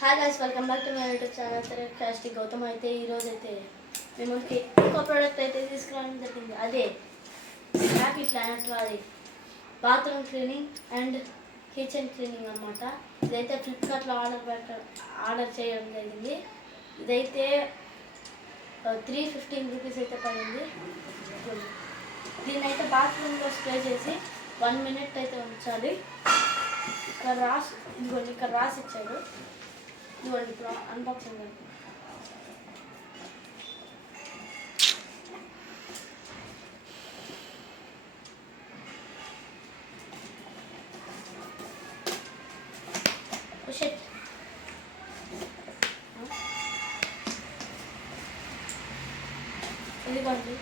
Hi guys, welcome back to my YouTube channel సరే గౌతమ్ అయితే ఈరోజు అయితే మేము ఇంకో ప్రోడక్ట్ అయితే తీసుకురావడం జరిగింది. అదే హ్యాపీ ప్లానెట్ వారి bathroom cleaning and kitchen cleaning అనమాట. ఇదైతే ఫ్లిప్కార్ట్లో ఆర్డర్ చేయడం జరిగింది. ఇదైతే 315 రూపీస్ అయితే పడింది. దీన్ని అయితే బాత్రూంలో స్ప్రే చేసి 1 మినిట్ అయితే ఉంచాలి. ఇక్కడ రాసి ఇచ్చారు. ఇదిగోండి ఇప్పుడు అన్బాక్సింగ్ చేయండి. ఇదిగోండి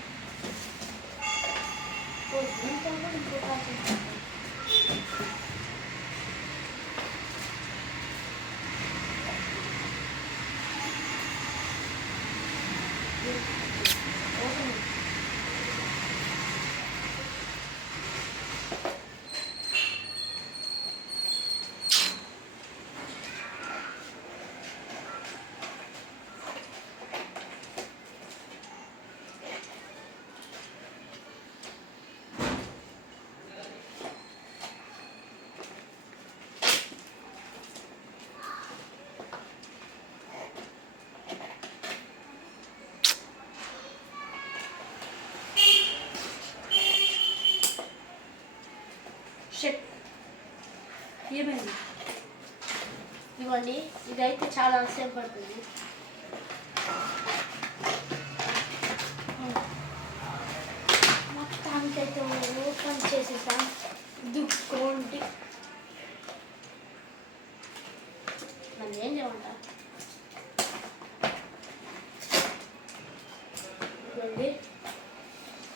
ఏమైంది ఇవ్వండి. ఇదైతే చాలా సేపు పడుతుంది. మొత్తానికైతే ఓపెన్ చేసేసాం. దుక్కోండి నన్ను ఏం చేయమంట. ఇవ్వండి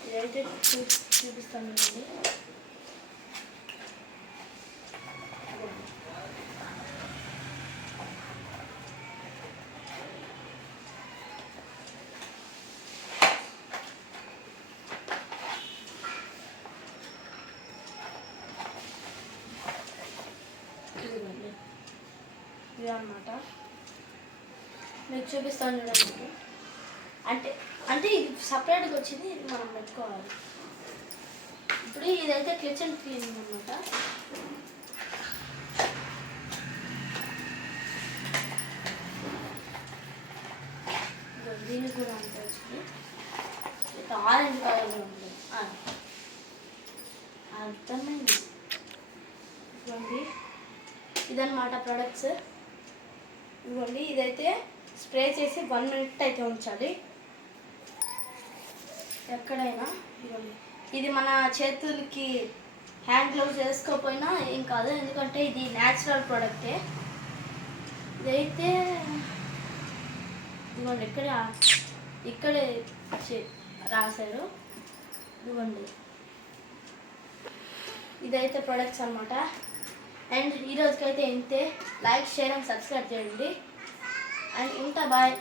ఇదైతే చూపిస్తాను. ఇది అన్నమాట మీకు చూపిస్తాను చూడండి. అంటే ఇది సపరేట్గా వచ్చింది, ఇది మనం పెట్టుకోవాలి. ఇప్పుడు ఇదైతే కిచెన్ క్లీనింగ్ అనమాట. దీనికి కూడా అంత వచ్చింది. ఆరెంజ్ కలర్లో ఉంటుంది. అర్థమైంది. ఇదిగోండి ఇదన్నమాట ప్రొడక్ట్స్. ఇదిగోండి ఇదైతే స్ప్రే చేసి 1 మినిట్ అయితే ఉంచాలి ఎక్కడైనా. ఇదిగోండి ఇది మన చేతులకి హ్యాండ్ గ్లౌస్ వేసుకోకపోయినా ఏం కాదు, ఎందుకంటే ఇది న్యాచురల్ ప్రోడక్టే. ఇదైతే ఇదిగోండి ఇక్కడే రాశారు. ఇదిగోండి ఇదైతే ప్రొడక్ట్స్ అనమాట. అండ్ ఈరోజుకైతే ఇంతే. లైక్, షేర్ అండ్ సబ్స్క్రైబ్ చేయండి. అండ్ ఉంటా, బాయ్.